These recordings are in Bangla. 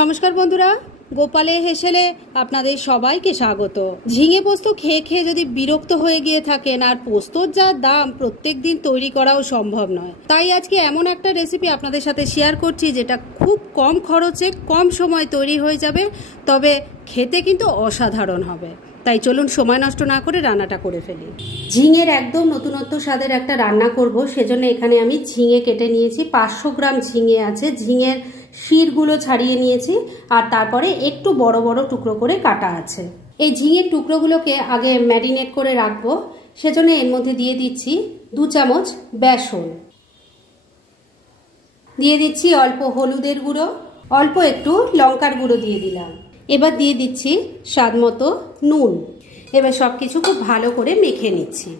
নমস্কার বন্ধুরা, গোপালের হেসেলে আপনাদের সবাইকে স্বাগত। ঝিঙে পোস্ত খেয়ে খেয়ে যদি বিরক্ত হয়ে গিয়ে থাকেন আর পোস্তর যা দাম প্রত্যেক দিন তৈরি করাও সম্ভব নয়, তাই আজকে এমন একটা রেসিপি আপনাদের সাথে শেয়ার করছি যেটা খুব কম খরচে কম সময় তৈরি হয়ে যাবে, তবে খেতে কিন্তু অসাধারণ হবে। তাই চলুন সময় নষ্ট না করে রান্নাটা করে ফেলি। ঝিঙের একদম নতুনত্ব স্বাদের একটা রান্না করব, সেজন্য এখানে আমি ঝিঙে কেটে নিয়েছি। 500 গ্রাম ঝিঙে আছে। ঝিঙের শিরগুলো ছাড়িয়ে নিয়েছি আর তারপরে একটু বড় বড় টুকরো করে কাটা আছে। এই ঝিঙের টুকরোগুলোকে আগে ম্যারিনেট করে রাখবো, সেজন্য এর মধ্যে দিয়ে দিচ্ছি 2 চামচ বেসন, দিয়ে দিচ্ছি অল্প হলুদের গুঁড়ো, অল্প একটু লঙ্কার গুঁড়ো দিয়ে দিলাম। এবার দিয়ে দিচ্ছি স্বাদ মতো নুন। এবার সবকিছু খুব ভালো করে মেখে নিচ্ছি।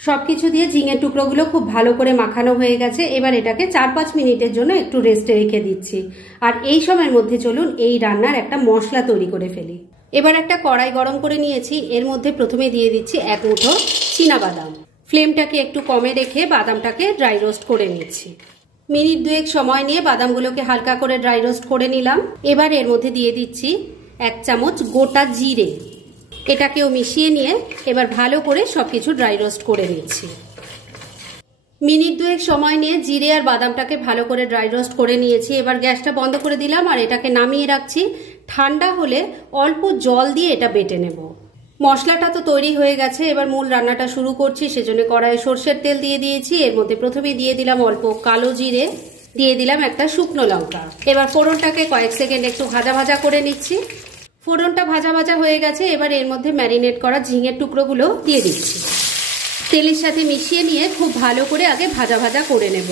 সবকিছু দিয়ে ঝিঙের টুকরোগুলো খুব ভালো করে মাখানো হয়ে গেছে। এবার এটাকে 4-5 মিনিটের জন্য একটু রেস্টে রেখে দিচ্ছি। আর এই সময়ের মধ্যে চলুন এই রান্নার একটা মশলা তৈরি করে ফেলি। এবার একটা কড়াই গরম করে নিয়েছি। এর মধ্যে প্রথমে দিয়ে দিচ্ছি 1 মুঠো চীনাবাদাম। ফ্লেমটাকে একটু কমে রেখে বাদামটাকে ড্রাই রোস্ট করে নিচ্ছি। মিনিট 2 সময় নিয়ে বাদামগুলোকে হালকা করে ড্রাই রোস্ট করে নিলাম। এবার এর মধ্যে দিয়ে দিচ্ছি 1 চামচ গোটা জিরে। এটাকেও মিশিয়ে নিয়ে এবার ভালো করে সবকিছু ড্রাই রোস্ট করে নিচ্ছি। মিনিট 2 সময় নিয়ে জিরে আর বাদামটাকে ভালো করে ড্রাই রোস্ট করে নিয়েছি। এবার গ্যাসটা বন্ধ করে দিলাম আর এটাকে নামিয়ে রাখছি। ঠান্ডা হলে অল্প জল দিয়ে এটা বেটে নেব। মশলাটা তো তৈরি হয়ে গেছে। এবার মূল রান্নাটা শুরু করছি, সেজন্য কড়াইয়ে সরষের তেল দিয়ে দিয়েছি। এর মধ্যে প্রথমে দিয়ে দিলাম অল্প কালো জিরে, দিয়ে দিলাম একটা শুকনো লঙ্কা। এবার ফোড়নটাকে কয়েক সেকেন্ড একটু ভাজা ভাজা করে নিচ্ছি। ফোড়নটা ভাজা ভাজা হয়ে গেছে। এবার এর মধ্যে ম্যারিনেট করা ঝিঙের টুকরোগুলো দিয়ে দিচ্ছি। তেলের সাথে মিশিয়ে নিয়ে খুব ভালো করে আগে ভাজা ভাজা করে নেব।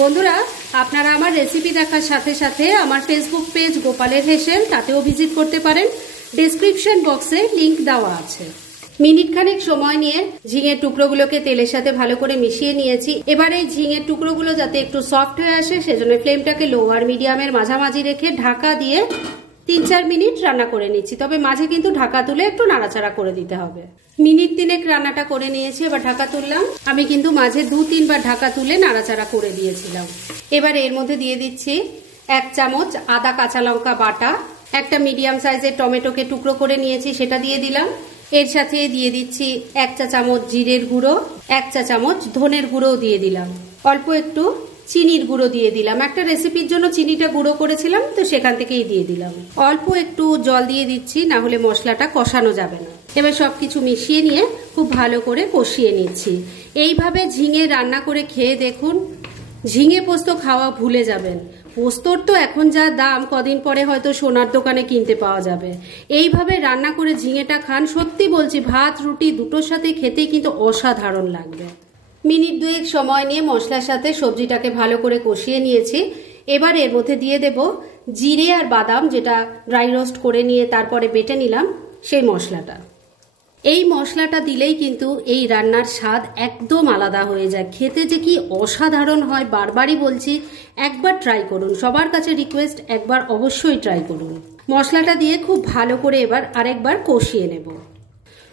বন্ধুরা, আপনারা আমার রেসিপি দেখার সাথে সাথে আমার ফেসবুক পেজ গোপালের হেসেল, তাতেও ভিজিট করতে পারেন। ডেসক্রিপশন বক্সে লিংক দেওয়া আছে। মিনিট খানেক সময় নিয়ে ঝিঙের টুকরোগুলোকে তেলের সাথে ভালো করে মিশিয়ে নিয়েছি। এবার এই ঝিঙের টুকরোগুলো যাতে একটু সফট হয়ে আসে, সেজন্য ফ্লেমটাকে লো আর মিডিয়ামের মাঝামাঝি রেখে ঢাকা দিয়ে 3-4 মিনিট রান্না করে নিচ্ছি। তবে মাঝে কিন্তু ঢাকা তুলে একটু নাড়াচাড়া করে দিতে হবে। মিনিট 3 রান্নাটা করে নিয়েছি। এবার ঢাকা তুললাম। আমি কিন্তু মাঝে 2-3 বার ঢাকা তুলে নাড়াচাড়া করে দিয়েছিলাম। এবার এর মধ্যে দিয়ে দিচ্ছি 1 চামচ আদা কাঁচা লঙ্কা বাটা। একটা মিডিয়াম সাইজের টমেটোকে টুকরো করে নিয়েছি, সেটা দিয়ে দিলাম। এর সাথে দিয়ে দিচ্ছি 1 চা চামচ জিরের গুঁড়ো, 1 চা চামচ ধনের গুঁড়োও দিয়ে দিলাম। অল্প একটু চিনির গুঁড়ো দিয়ে দিলাম। একটা রেসিপির জন্য চিনিটা গুঁড়ো করেছিলাম, তো সেখান থেকেই দিয়ে দিলাম। অল্প একটু জল দিয়ে দিচ্ছি, না হলে মশলাটা কষানো যাবে না। এবার সবকিছু মিশিয়ে নিয়ে খুব ভালো করে কষিয়ে নিচ্ছি। এইভাবে ঝিঙে রান্না করে খেয়ে দেখুন, ঝিঙে পোস্ত খাওয়া ভুলে যাবেন। পোস্তর তো এখন যা দাম, কদিন পরে হয়তো সোনার দোকানে কিনতে পাওয়া যাবে। এইভাবে রান্না করে ঝিঙেটা খান, সত্যি বলছি ভাত রুটি দুটোর সাথে খেতে কিন্তু অসাধারণ লাগবে। মিনিট 2 সময় নিয়ে মশলার সাথে সবজিটাকে ভালো করে কষিয়ে নিয়েছি। এবার এর মধ্যে দিয়ে দেব জিরে আর বাদাম, যেটা ড্রাই রোস্ট করে নিয়ে তারপরে বেটে নিলাম, সেই মশলাটা। এই মশলাটা দিলেই কিন্তু এই রান্নার স্বাদ একদম আলাদা হয়ে যায়। খেতে যে কি অসাধারণ হয়, বারবারই বলছি, একবার ট্রাই করুন। সবার কাছে রিকোয়েস্ট, একবার অবশ্যই ট্রাই করুন। মশলাটা দিয়ে খুব ভালো করে এবার আরেকবার কষিয়ে নেব।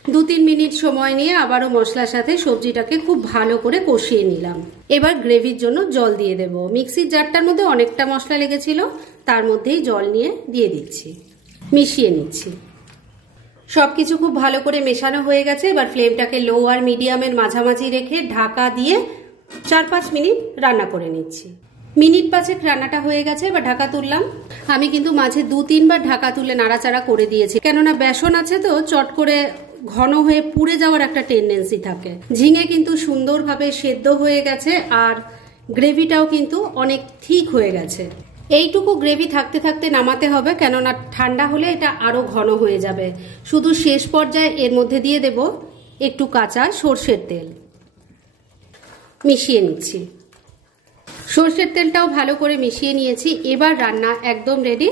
2-3 মিনিট সময় নিয়ে আবারও মশলার সাথে সবজিটাকে খুব ভালো করে কষিয়ে নিলাম। এবার গ্রেভির জন্য জল দিয়ে দেব। মিক্সির জারটার মধ্যে অনেকটা মশলা লেগেছিল, তার মধ্যেই জল নিয়ে দিয়ে দিচ্ছি। মিশিয়ে নিচ্ছি। সবকিছু খুব ভালো করে মেশানো হয়ে গেছে। এবার ফ্লেমটাকে লো আর মিডিয়ামের মাঝামাঝি রেখে ঢাকা দিয়ে 4-5 মিনিট রান্না করে নিচ্ছি। মিনিট 5 রান্নাটা হয়ে গেছে। এবার ঢাকা তুললাম। আমি কিন্তু মাঝে 2-3 বার ঢাকা তুলে নাড়াচাড়া করে দিয়েছি, কেননা বেসন আছে তো চট করে ঘন হয়ে পুড়ে যাওয়ার একটা টেন্ডেন্সি থাকে। ঝিঙে কিন্তু সুন্দরভাবে সেদ্ধ হয়ে গেছে আর গ্রেভিটাও কিন্তু অনেক ঠিক হয়ে গেছে। এইটুকু গ্রেভি থাকতে থাকতে নামাতে হবে, কেননা ঠান্ডা হলে এটা আরো ঘন হয়ে যাবে। শুধু শেষ পর্যায়ে এর মধ্যে দিয়ে দেব একটু কাঁচা সর্ষের তেল। মিশিয়ে নিচ্ছি। সর্ষের তেলটাও ভালো করে মিশিয়ে নিয়েছি। এবার রান্না একদম রেডি।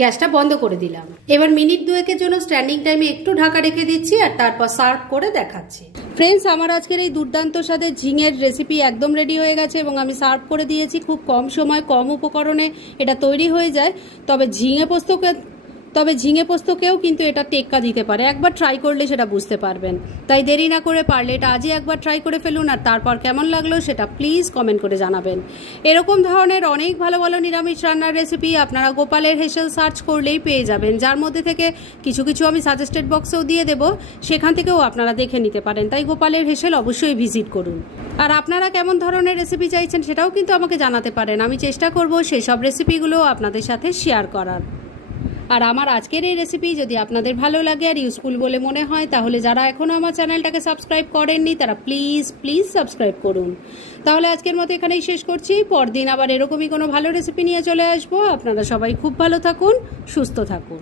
গ্যাসটা বন্ধ করে দিলাম। এবার মিনিট 2 জন্য স্ট্যান্ডিং টাইমে একটু ঢাকা রেখে দিচ্ছি আর তারপর সার্ভ করে দেখাচ্ছি। ফ্রেন্ডস, আমার আজকের এই দুর্দান্ত স্বাদের ঝিঙের রেসিপি একদম রেডি হয়ে গেছে এবং আমি সার্ভ করে দিয়েছি। খুব কম সময় কম উপকরণে এটা তৈরি হয়ে যায়। তবে ঝিঙে পোস্তকে তবে ঝিঙে পোস্তকেও কিন্তু এটা টেক্কা দিতে পারে, একবার ট্রাই করলে সেটা বুঝতে পারবেন। তাই দেরি না করে পারলে এটা আজই একবার ট্রাই করে ফেলুন, আর তারপর কেমন লাগলো সেটা প্লিজ কমেন্ট করে জানাবেন। এরকম ধরনের অনেক ভালো ভালো নিরামিষ রান্নার রেসিপি আপনারা গোপালের হেসেল সার্চ করলেই পেয়ে যাবেন, যার মধ্যে থেকে কিছু কিছু আমি সাজেস্টেড বক্সেও দিয়ে দেবো, সেখান থেকেও আপনারা দেখে নিতে পারেন। তাই গোপালের হেসেল অবশ্যই ভিজিট করুন। আর আপনারা কেমন ধরনের রেসিপি চাইছেন সেটাও কিন্তু আমাকে জানাতে পারেন, আমি চেষ্টা করব সেই সব রেসিপিগুলো আপনাদের সাথে শেয়ার করার। আর আমার আজকের এই রেসিপি যদি আপনাদের ভালো লাগে আর ইউজফুল বলে মনে হয়, তাহলে যারা এখনও আমার চ্যানেলটাকে সাবস্ক্রাইব করেননি তারা প্লিজ সাবস্ক্রাইব করুন। তাহলে আজকের মতো এখানেই শেষ করছি, পরদিন আবার এরকমই কোনো ভালো রেসিপি নিয়ে চলে আসবো। আপনারা সবাই খুব ভালো থাকুন, সুস্থ থাকুন।